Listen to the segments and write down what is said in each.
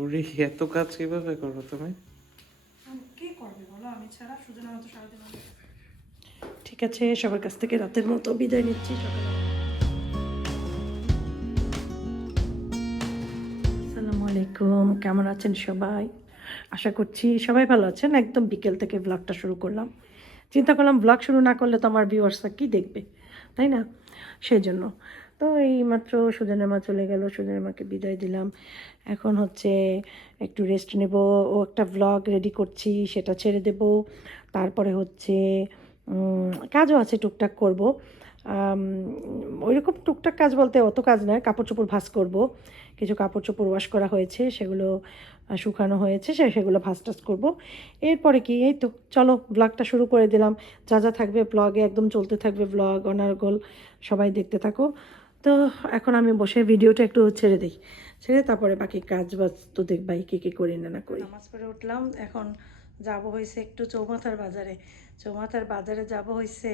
ওরে এত কাজ কিভাবে করো তুমি? কে করবে বলো, আমি ছাড়া? সুজনের মতো সারাদিন ঠিক আছে, সবার কাছ থেকে রাতের মতো বিদায় নিচ্ছি। সকালে আসসালামু আলাইকুম, কেমন আছেন সবাই? আশা করছি সবাই ভালো আছেন। একদম বিকেল থেকে ব্লগটা শুরু করলাম। চিন্তা করলাম ব্লগ শুরু না করলে তো আমার ভিউয়ার্সরা কী দেখবে, তাই না? সেই জন্য তো এই মাত্র সুজনের মা চলে গেল, সুজনের মাকে বিদায় দিলাম। এখন হচ্ছে একটু রেস্ট নেব, ও একটা ব্লগ রেডি করছি, সেটা ছেড়ে দেব। তারপরে হচ্ছে কাজও আছে, টুকটাক করব। ওইরকম টুকটাক কাজ বলতে অত কাজ নয়, কাপড় চোপড় ভাঁজ করব। কিছু কাপড় চোপড় ওয়াশ করা হয়েছে, সেগুলো শুকানো হয়েছে, সেগুলো ভাঁজ টাজ করবো। এরপরে কি, এই তো চলো ব্লগটা শুরু করে দিলাম। যা যা থাকবে ব্লগে একদম চলতে থাকবে, ব্লগ অনার্গল, সবাই দেখতে থাকো। তো এখন আমি বসে ভিডিওটা একটু ছেড়ে দিই, ছেড়ে তারপরে বাকি কাজ বাজ তো দেখবাই কী কী করি না করি। নামাজ পড়ে উঠলাম, এখন যাব হয়েছে একটু চৌমাথার বাজারে। চৌমাথার বাজারে যাব হয়েছে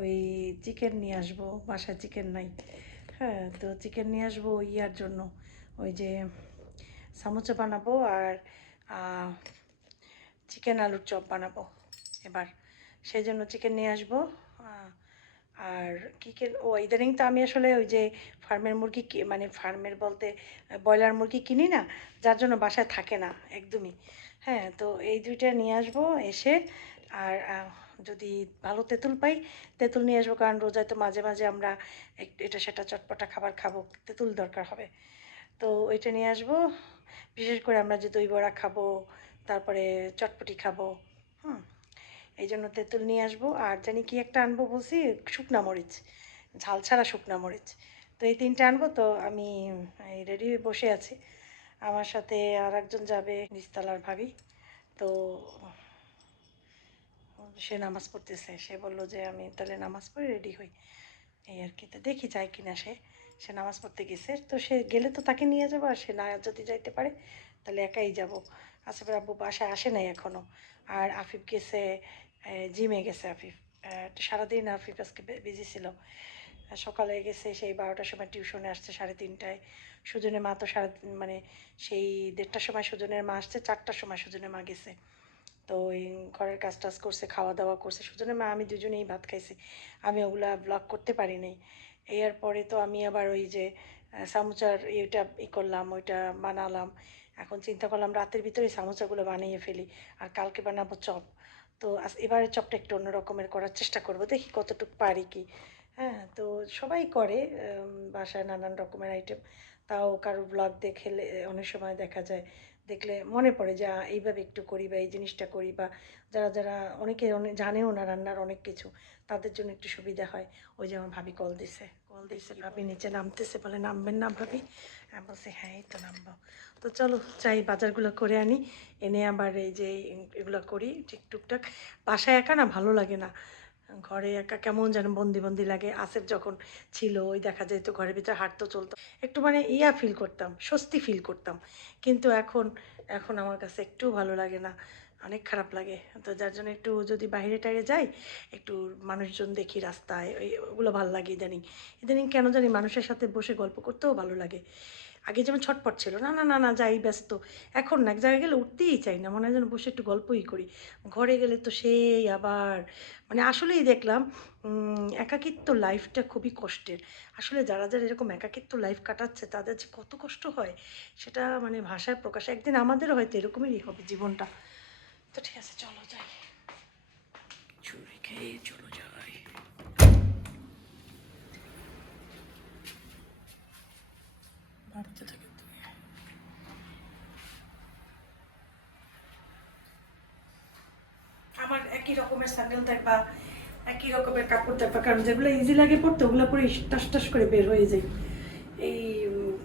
ওই চিকেন নিয়ে আসবো, বাসায় চিকেন নাই। হ্যাঁ, তো চিকেন নিয়ে আসবো ইয়ার জন্য, ওই যে সামোসা বানাবো আর চিকেন আলুর চপ বানাবো এবার। সেই জন্য চিকেন নিয়ে আসবো। আর কী ও ইদানিং তো আমি আসলে ওই যে ফার্মের মুরগি মানে ফার্মের বলতে ব্রয়লার মুরগি কিনি না, যার জন্য বাসায় থাকে না একদমই। হ্যাঁ, তো এই দুইটা নিয়ে আসবো এসে। আর যদি ভালো তেঁতুল পাই, তেঁতুল নিয়ে আসবো, কারণ রোজায় তো মাঝে মাঝে আমরা এটা সেটা চটপটা খাবার খাবো, তেঁতুল দরকার হবে। তো ওইটা নিয়ে আসবো। বিশেষ করে আমরা যে দই বড়া খাবো, তারপরে চটপটি খাবো। হুম, এই জন্য তেঁতুল নিয়ে আসবো। আর জানি কি একটা আনবো বলছি, শুকনা মরিচ, ঝাল ছাড়া শুকনা মরিচ। তো এই তিনটা আনবো। তো আমি রেডি হয়ে বসে আছি, আমার সাথে আর একজন যাবে, নিস্তালার ভাবি। তো সে নামাজ পড়তেছে, সে বললো যে আমি তাহলে নামাজ পড়ে রেডি হই, এই আর কি। তো দেখি যায় কিনা। সে নামাজ পড়তে গেছে, তো সে গেলে তো তাকে নিয়ে যাবো, আর সে না যদি যাইতে পারে তাহলে একাই যাব। আসিফের আব্বু বাসায় আসে নাই এখনও। আর আফিফ গেছে, জিমে গেছে আফিফ। সারাদিন আফিফ আজকে বিজি ছিল। সকালে গেছে, সেই 12টার সময় টিউশনে আসছে 3:30টায়। সুজনের মা তো মানে সেই 1:30টার সময় সুজনের মা আসছে, 4টার সময় সুজনের মা গেছে। তো ওই ঘরের কাজ টাজ করছে, খাওয়া দাওয়া করছে সুজনের মা, আমি দুজনেই ভাত খাইছি। আমি ওগুলা ব্লগ করতে পারি নাই। এর পরে তো আমি আবার ওই যে সামোসার ইয়েটা করলাম, ওইটা বানালাম। এখন চিন্তা করলাম রাতের ভিতরে সামোসাগুলো বানিয়ে ফেলি, আর কালকে বানাবো চপ। তো এবারে চপটা একটু অন্য রকমের করার চেষ্টা করব, দেখি কতটুকু পারি কি। হ্যাঁ, তো সবাই করে বাসায় নানান রকমের আইটেম। তাও কারোর ব্লগ দেখলে অনেক সময় দেখা যায়, দেখলে মনে পড়ে যে এইভাবে একটু করি বা এই জিনিসটা করি, বা যারা যারা অনেকে জানেও না রান্নার অনেক কিছু, তাদের জন্য একটু সুবিধা হয়। ওই যে আমার ভাবি কল দিছে, ভাবি নিচে নামতেছে, বলে নামবেন না ভাবি? আমি বলছি হ্যাঁ, এই তো নামবো। তো চলো যাই, বাজারগুলো করে আনি, এনে আবার এই যে এগুলো করি ঠিক টুকটাক। বাসায় একা না ভালো লাগে না, ঘরে একা কেমন যেন বন্দি বন্দি লাগে। আসিফ যখন ছিল, ওই দেখা যায় তো ঘরের ভিতরে হাঁটতো চলতো, একটু মানে ইয়া ফিল করতাম, স্বস্তি ফিল করতাম। কিন্তু এখন এখন আমার কাছে একটু ভালো লাগে না, অনেক খারাপ লাগে। তো যার জন্য একটু যদি বাইরে টাইরে যাই, একটু মানুষজন দেখি রাস্তায়, ওগুলো ভালো লাগে। ইদানিং ইদানিং কেন জানি মানুষের সাথে বসে গল্প করতেও ভালো লাগে। আগে যেমন ছটপট ছিল, না না না না যাই ব্যস্ত, এখন না এক জায়গায় গেলে উঠতেই চাই না, মনে হয় যেন বসে একটু গল্পই করি। ঘরে গেলে তো সেই আবার মানে আসলেই দেখলাম একাকিত্ব লাইফটা খুবই কষ্টের। আসলে যারা যারা এরকম একাকিত্ব লাইফ কাটাচ্ছে তাদের যে কত কষ্ট হয়, সেটা মানে ভাষায় প্রকাশ। একদিন আমাদেরও হয়তো এরকমই হবে জীবনটা। তো ঠিক আছে, চলো যাই, চুরি খেয়ে চলো যাই। ভাবতে থাকি তুমি। আমার একই রকমের স্যান্ডেল দেখবা, একই রকমের কাপড় দেখবা, কারণ যেগুলো ইজি লাগে পড়তে ওগুলো পরে টাস টাস করে বের হয়ে যায়। এই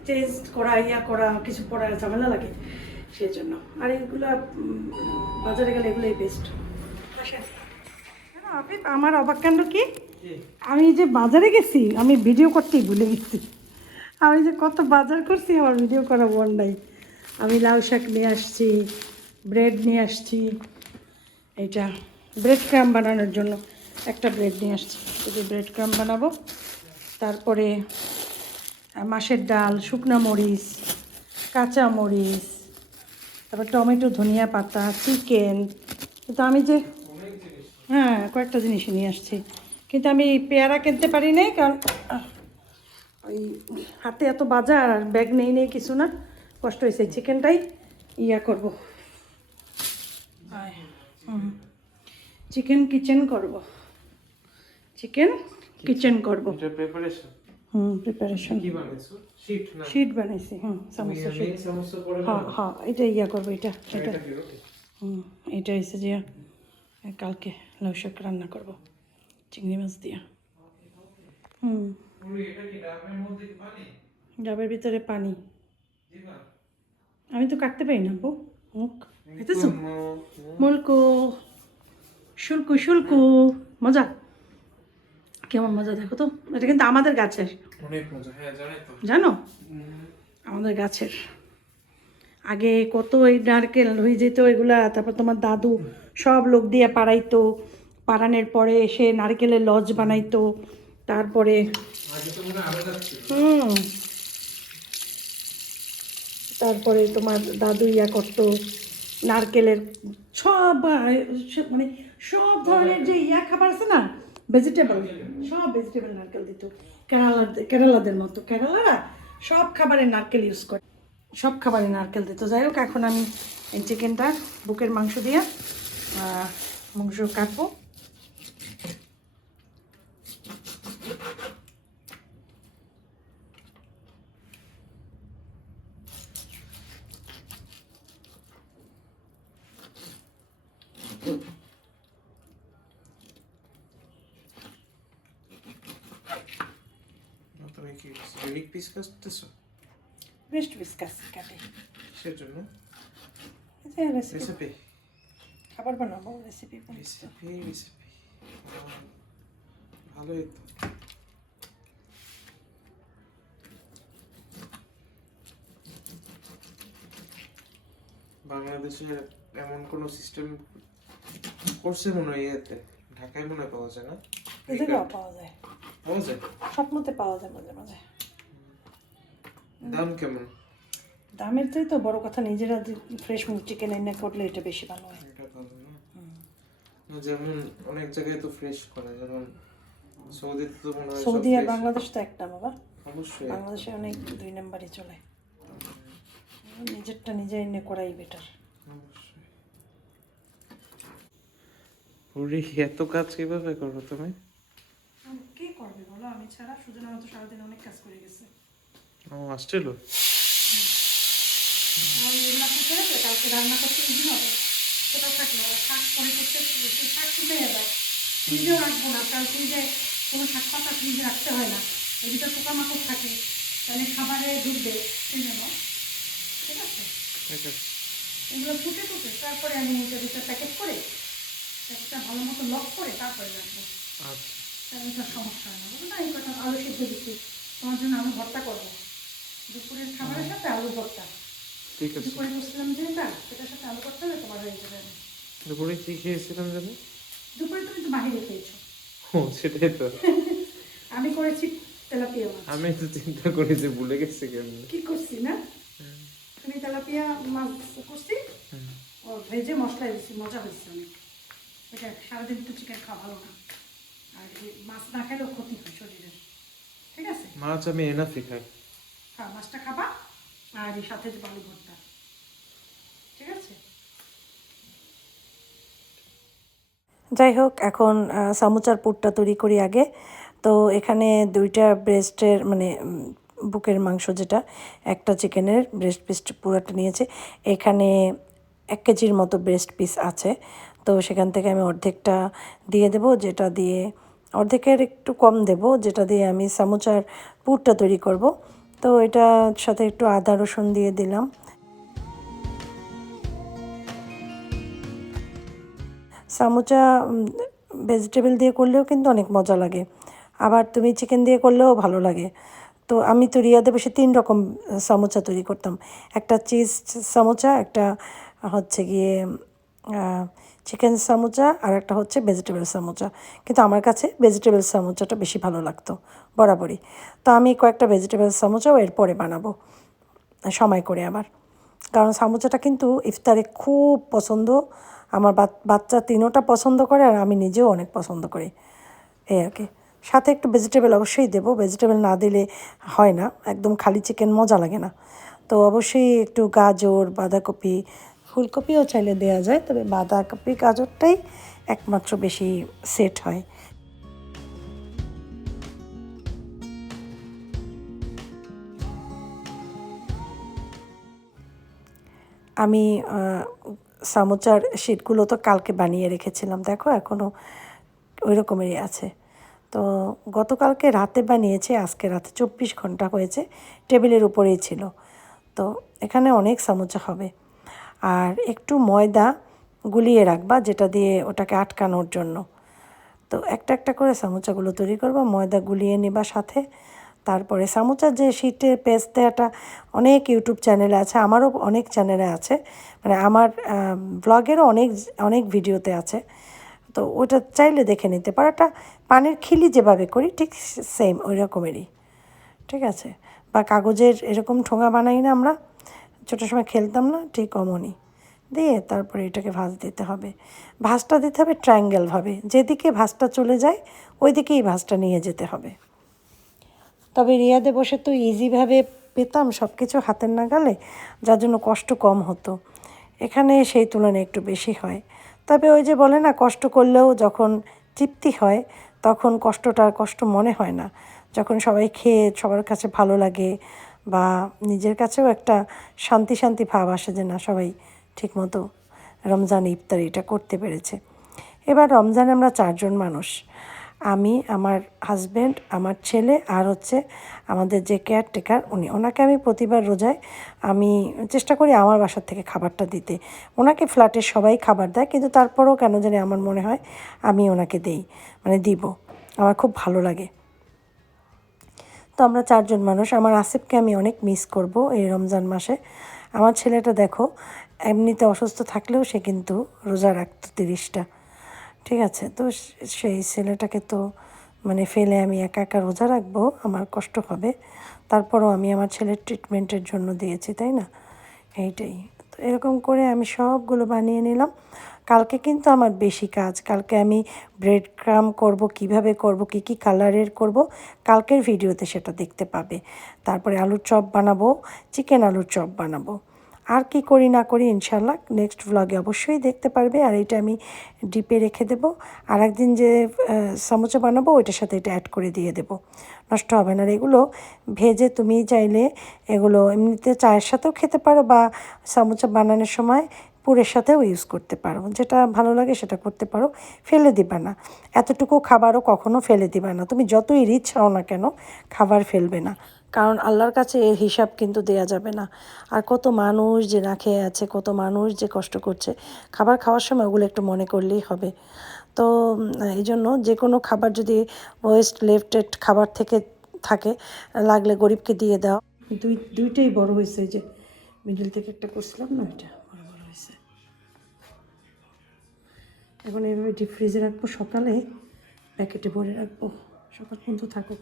চেঞ্জ করা, ইয়া করা, কিছু পড়া ঝামেলা লাগে, সেই জন্য। আর এইগুলো বাজারে গেলে এগুলোই বেস্ট। আমার অবাক কাণ্ড কি, আমি যে বাজারে গেছি, আমি ভিডিও করতেই ভুলে গেছি। আমি যে কত বাজার করছি, আমার ভিডিও করা মন নাই। আমি লাউ শাক নিয়ে আসছি, ব্রেড নিয়ে আসছি, এটা ব্রেড ক্রাম বানানোর জন্য একটা ব্রেড নিয়ে আসছি, যদি ব্রেড ক্রাম বানাবো। তারপরে মাছের ডাল, শুকনা মরিচ, কাঁচা মরিচ, তারপর টমেটো, ধনিয়া পাতা, চিকেন। কিন্তু আমি যে হ্যাঁ কয়েকটা জিনিসই নিয়ে আসছি, কিন্তু আমি পেয়ারা কিনতে পারি নাই, কারণ ওই হাতে এত বাজার আর ব্যাগ নেই কিছু না, কষ্ট হয়েছে। চিকেনটাই ইয়া করবো, চিকেন কিচেন করব, চিকেন কিচেন করব। এটা প্রিপারেশন। প্রিপারেশন কি বানাইছো? শীট না? শীট বানাইছি, সমোসা শীট। সমস্যা পড়ে না? হ্যাঁ হ্যাঁ, এটা ইয়া করবো, এটা এটা এটা কি রুটি? এটা হয়েছে যে কালকে লাউ শাক রান্না করব চিংড়ি মাছ দিয়া। পুরি এটা কি ডাবের মধ্যে কি পানি? ডাবের ভিতরে পানি। দিবা? আমি তো কাটতে পারি না, বউ মুখ খাইতেছো? মুলকু শুল্কু শুল্কু, মজা, কেমন মজা দেখো তো। এটা কিন্তু আমাদের গাছের, অনেক মজা। হ্যাঁ জানি তো। জানো আমাদের গাছের। আগে কত এই নারকেল হয়ে যেত এগুলা, তারপর তোমার দাদু সব লোক দিয়ে পাড়াইতো, পাড়ানোর পরে এসে নারকেলের লজ বানাইতো, তারপরে আগে তো মনে আলাদা ছিল। তারপরে তোমার দাদু ইয়া করতো নারকেলের সব মানে সব ধরনের যে ইয়া খাবার আছে না, ভেজিটেবল, সব ভেজিটেবল নারকেল দিত। কেরালাদের মতো, কেরালারা সব খাবারে নারকেল ইউজ করে, সব খাবারে নারকেল দিত। যাই হোক, এখন আমি এই চিকেনটা বুকের মাংস দিয়ে মাংস কাটবো। তুমি কি ইউনিক পিস কাটতেছো? বেস্ট বিস্কাস কাটে কিসের জন্য? রেসিপি, খাবার বানাবো, রেসিপি রেসিপি ভালোই তো। বাংলাদেশে এমন কোনো সিস্টেম করছে মনে হয়, ইয়েতে ঢাকায় মনে হয় পাওয়া যায় না? এদিকেও পাওয়া যায়, পাওয়া যায়, স্বপ্নতে পাওয়া যায় মাঝে মাঝে। দাম কেমন? দামের চাই তো বড় কথা, নিজেরা ফ্রেশ চিকেন এনে করলে এটা বেশি ভালো হয়। এটা ভালো না? যেমন অনেক জায়গায় তো ফ্রেশ করে, যেমন সৌদিতে তো মনে হয় সৌদি আর বাংলাদেশ তো একটা বাবা, অবশ্যই বাংলাদেশে অনেক 2 নম্বরই চলে, নিজেরটা নিজে এনে করাই বেটার। অবশ্যই। পুরি এত কাজ কিভাবে করো তুমি? কে করবে বলো, আমি ছাড়া? সুজন আমার তো সারাদিন অনেক কাজ করে গেছে। ও আসছিল? কালকে রান্না করতে ইজি হবে, সেটা থাকলো। শাক পরে করতে শাক শুনে যাবে, ফ্রিজেও রাখবো না, কারণ ফ্রিজে কোনো শাক পাতা ফ্রিজে রাখতে হয় না, এর ভিতরে পোকামাকড় থাকে, তাহলে খাবারে ঢুকবে, সেই জন্য। ঠিক আছে, এগুলো ফুটে ফুটে তারপরে আমি এটা দুটো প্যাকেট করে, প্যাকেটটা ভালো মতো লক করে তারপরে রাখবো। আচ্ছা, তাহলে তো সমস্যা হয় না, বুঝলো না? এই কথা আলু সিদ্ধ দিচ্ছি, তোমার জন্য আলু ভর্তা করবো, দুপুরের খাবারের সাথে আলু ভর্তা। ঠিক আছে। দুপুরে বসছিলাম যে এটা, সেটার সাথে আলু করতে হবে, তোমার হয়ে যাবে। দুপুরে কি খেয়েছিলাম জানি? দুপুরে তুমি তো বাহিরে খেয়েছো। ও সেটাই তো। আমি করেছি তেলাপিয়া মাছ। আমি তো চিন্তা করি যে ভুলে গেছি কেমন। কি করছি না, তুমি তেলাপিয়া মাছ করছি, ও ভেজে মশলা দিচ্ছি, মজা হয়েছে অনেক। এটা সারাদিন তো চিকেন খাওয়া ভালো না, আর মাছ না খেলেও ক্ষতি হয় শরীরের। ঠিক আছে, মাছ আমি এনাফি খাই। হ্যাঁ মাছটা খাবা, আর এই সাথে আলু ভর্তা। ঠিক আছে, যাই হোক, এখন সামোচার পুরটা তৈরি করি আগে। তো এখানে 2টা ব্রেস্টের মানে বুকের মাংস, যেটা একটা চিকেনের ব্রেস্ট পিস পুরোটা নিয়েছে। এখানে 1 কেজির মতো ব্রেস্ট পিস আছে, তো সেখান থেকে আমি অর্ধেকটা দিয়ে দেব, যেটা দিয়ে অর্ধেকের একটু কম দেব, যেটা দিয়ে আমি সামোচার পুরটা তৈরি করব। তো এটার সাথে একটু আদা রসুন দিয়ে দিলাম। সামোচা ভেজিটেবল দিয়ে করলেও কিন্তু অনেক মজা লাগে, আবার তুমি চিকেন দিয়ে করলেও ভালো লাগে। তো আমি তো রিয়াদে বসে 3 রকম সামোচা তৈরি করতাম, একটা চিজ সামোচা, একটা হচ্ছে গিয়ে চিকেন সামোচা, আর একটা হচ্ছে ভেজিটেবল সামোচা। কিন্তু আমার কাছে ভেজিটেবল সামোচাটা বেশি ভালো লাগতো বরাবরই। তো আমি কয়েকটা ভেজিটেবল সামোচাও এরপরে বানাবো সময় করে আবার। কারণ সামোচাটা কিন্তু ইফতারে খুব পছন্দ। আমার বাচ্চা তিনোটা পছন্দ করে, আর আমি নিজেও অনেক পছন্দ করি, এই আর কি। সাথে একটু ভেজিটেবল অবশ্যই দেবো, ভেজিটেবল না দিলে হয় না, একদম খালি চিকেন মজা লাগে না। তো অবশ্যই একটু গাজর, বাঁধাকপি, ফুলকপিও চাইলে দেওয়া যায়, তবে বাঁধাকপি গাজরটাই একমাত্র বেশি সেট হয়। আমি সামোচার শিটগুলো তো কালকে বানিয়ে রেখেছিলাম, দেখো এখনও ওই রকমেরই আছে। তো গতকালকে রাতে বানিয়েছি, আজকে রাতে 24 ঘন্টা হয়েছে, টেবিলের উপরেই ছিল। তো এখানে অনেক সামোচা হবে। আর একটু ময়দা গুলিয়ে রাখবা, যেটা দিয়ে ওটাকে আটকানোর জন্য। তো একটা একটা করে সামোচাগুলো তৈরি করবা, ময়দা গুলিয়ে নেবা সাথে। তারপরে সামোচার যে শীটের পেস্ট দেওয়াটা অনেক ইউটিউব চ্যানেলে আছে, আমারও অনেক চ্যানেলে আছে, মানে আমার ব্লগেরও অনেক অনেক ভিডিওতে আছে। তো ওটা চাইলে দেখে নিতে পারো। ওটা পানের খিলি যেভাবে করি ঠিক সেম ওই রকমেরই, ঠিক আছে। বা কাগজের এরকম ঠোঙা বানাই না আমরা, ছোটো সময় খেলতাম না, ঠিক অমনই দিয়ে তারপরে এটাকে ভাঁজ দিতে হবে। ভাঁজটা দিতে হবে ট্রায়াঙ্গেলভাবে, যেদিকে ভাঁজটা চলে যায় ওই দিকেই ভাঁজটা নিয়ে যেতে হবে। তবে রিয়াদে বসে তো ইজিভাবে পেতাম সব কিছু হাতের নাগালে, যার জন্য কষ্ট কম হতো। এখানে সেই তুলনায় একটু বেশি হয়। তবে ওই যে বলে না, কষ্ট করলেও যখন তৃপ্তি হয় তখন কষ্টটা আর কষ্ট মনে হয় না। যখন সবাই খেয়ে সবার কাছে ভালো লাগে, বা নিজের কাছেও একটা শান্তি শান্তি ভাব আসে যে না, সবাই ঠিকমতো রমজান ইফতারিটা করতে পেরেছে। এবার রমজানে আমরা 4 জন মানুষ, আমি, আমার হাজব্যান্ড, আমার ছেলে, আর হচ্ছে আমাদের যে কেয়ারটেকার ওনাকে আমি প্রতিবার রোজায় আমি চেষ্টা করি আমার বাসার থেকে খাবারটা দিতে। ওনাকে ফ্ল্যাটের সবাই খাবার দেয়, কিন্তু তারপরেও কেন জানি আমার মনে হয় আমি ওনাকে দেই, মানে দিব, আমার খুব ভালো লাগে। তো আমরা 4 জন মানুষ। আমার আসিফকে আমি অনেক মিস করব এই রমজান মাসে। আমার ছেলেটা দেখো, এমনিতে অসুস্থ থাকলেও সে কিন্তু রোজা রাখতো 30টা, ঠিক আছে। তো সেই ছেলেটাকে তো মানে ফেলে আমি একা একা রোজা রাখবো, আমার কষ্ট হবে। তারপরও আমি আমার ছেলের ট্রিটমেন্টের জন্য দিয়েছি, তাই না? এইটাই। তো এরকম করে আমি সবগুলো বানিয়ে নিলাম। কালকে কিন্তু আমার বেশি কাজ, কালকে আমি ব্রেড ক্রাম করব, কিভাবে করব, কী কী কালারের করব, কালকের ভিডিওতে সেটা দেখতে পাবে। তারপরে আলুর চপ বানাবো, চিকেন আলুর চপ বানাবো। আর কি করি না করি ইনশাল্লাহ নেক্সট ভ্লগে অবশ্যই দেখতে পারবে। আর এটা আমি ডিপে রেখে দেবো, আর একদিন যে সামোচা বানাবো ওইটার সাথে এটা অ্যাড করে দিয়ে দেবো, নষ্ট হবে না। আর এগুলো ভেজে তুমি চাইলে এগুলো এমনিতে চায়ের সাথেও খেতে পারো, বা সামোচা বানানোর সময় পুরের সাথেও ইউজ করতে পারো, যেটা ভালো লাগে সেটা করতে পারো। ফেলে দিবা না, এতটুকু খাবারও কখনো ফেলে দিবা না। তুমি যতই রিচ হও না কেন, খাবার ফেলবে না, কারণ আল্লাহর কাছে এর হিসাব কিন্তু দেয়া যাবে না। আর কত মানুষ যে না খেয়ে আছে, কত মানুষ যে কষ্ট করছে, খাবার খাওয়ার সময় ওগুলো একটু মনে করলেই হবে। তো এই জন্য যে কোনো খাবার যদি ওয়েস্ট লেফটেড খাবার থেকে থাকে, লাগলে গরিবকে দিয়ে দাও। দুইটাই বড় হয়েছে, যে মিডল থেকে একটা করছিলাম না, ওইটা বড় বড় হয়েছে। এখন এইভাবে ডিপ ফ্রিজে রাখবো, সকালে প্যাকেটে ভরে রাখবো, সকাল পর্যন্ত থাকুক।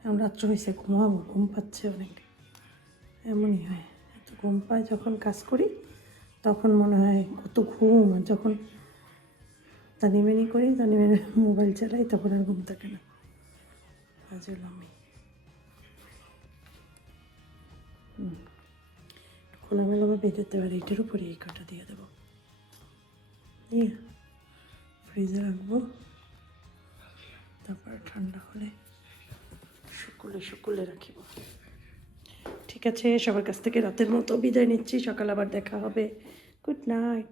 এখন রাত্র হয়েছে, ঘুমাবো, ঘুম পাচ্ছে অনেক, এমনই হয়। এত ঘুম পায় যখন কাজ করি, তখন মনে হয় কত ঘুম, আর যখন তানিমেনি করি, তানিমেনি মোবাইল চালাই, তখন আর ঘুম থাকে না। কাজল আমি খোলামেলাভাবে বেঁধে পারি, এটার উপরে এই কটা দিয়ে দেবো, দিয়ে ফ্রিজে রাখবো। তারপর ঠান্ডা হলে শুকুলে রাখিব। ঠিক আছে, সবার কাছ থেকে রাতের মতো বিদায় নিচ্ছি, সকাল আবার দেখা হবে। Good night.